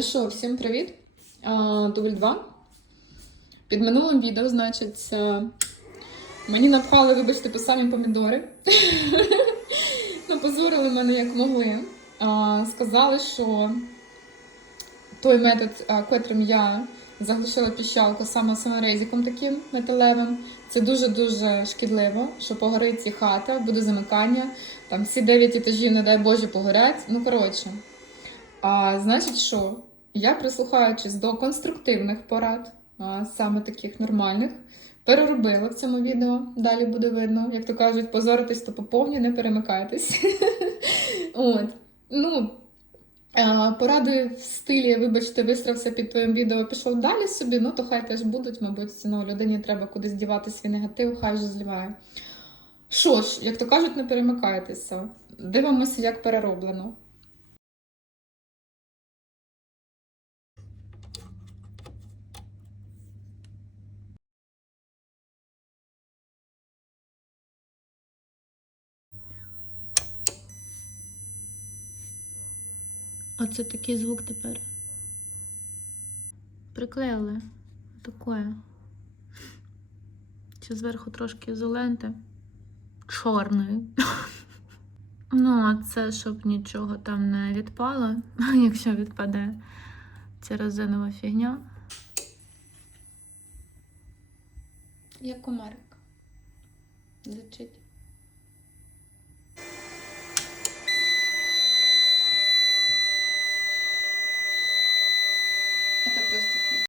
Що, всім привіт! Дубль 2. Під минулим відео, значить, мені напхали, вибачте, по самі помідори. Напозорили мене як могли. Сказали, що той метод, котрим я заглушила піщалку саме саморезиком таким металевим, це дуже-дуже шкідливо, що погорить і хата, буде замикання. Там всі 9 етажів, не дай Боже, погорять. Ну, коротше. А значить, що я, прислухаючись до конструктивних порад, саме таких нормальних, переробила в цьому відео. Далі буде видно. Як то кажуть, позоритись, то поповні, не перемикайтесь. От. Ну, поради в стилі, вибачте, вистрався під твоїм відео, пішов далі собі, ну то хай теж будуть, мабуть, ну, людині треба кудись дівати свій негатив, хай вже зливає. Що ж, як то кажуть, не перемикайтеся. Дивимося, як перероблено. Оце такий звук тепер. Приклеїли такое. Ще зверху трошки ізоленти. Чорної. Ну, а це щоб нічого там не відпало, якщо відпаде ця резинова фігня. Як комарик. Зачить.